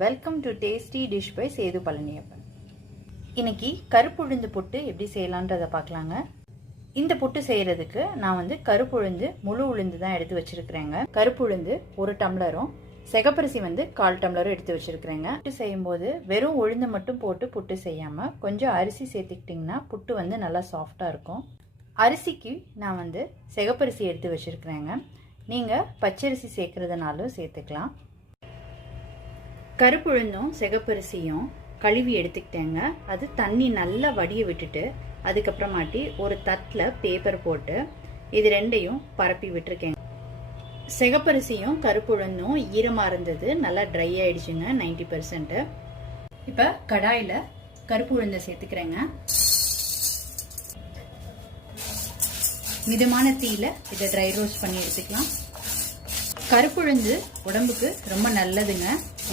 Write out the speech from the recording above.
Welcome to tasty dish by Sethu Palaniappan. இன்னைக்கு கருப்பு உளுந்து புட்டு எப்படி செய்யலான்றதை பார்க்கலாங்க. இந்த புட்டு செய்யறதுக்கு நான் கருப்பு உளுந்து முழு உளுந்து தான் எடுத்து வச்சிருக்கிறேங்க. கருப்பு உளுந்து 1 டம்ளரும் சிகப்பரிசி 1/4 டம்ளரும் எடுத்து வச்சிருக்கிறேங்க. புட்டு செய்யும்போது வெறும் உளுந்து மட்டும் போட்டு புட்டு செய்யாம கொஞ்சம் அரிசி சேர்த்துக்கிட்டிங்கன்னா புட்டு நல்லா சாஃப்டா இருக்கும். அரிசிக்கு நான் சிகப்பரிசி எடுத்து வச்சிருக்கிறேங்க. நீங்க பச்சரிசி சேர்க்கறதுனாலும் சேர்த்துக்கலாம். கருப்பு உளுந்தும் சிகப்பரிசியும் கழுவி எடுத்துக்கிட்டேங்க. அது தண்ணி நல்லா வடிய விட்டுட்டு அதுக்கப்புறமாட்டி ஒரு தட்டில் பேப்பர் போட்டு இது ரெண்டையும் பரப்பி விட்டுருக்கேங்க. சிகப்பரிசியும் கருப்பு உளுந்தும் ஈரமாக இருந்தது, நல்லா ட்ரை ஆயிடுச்சுங்க 90%. இப்போ கடாயில் கருப்பு உளுந்தை சேர்த்துக்கிறேங்க. மிதமான தீயில இதை ட்ரை ரோஸ்ட் பண்ணி எடுத்துக்கலாம். கருப்பு உளுந்து உடம்புக்கு ரொம்ப நல்லதுங்க.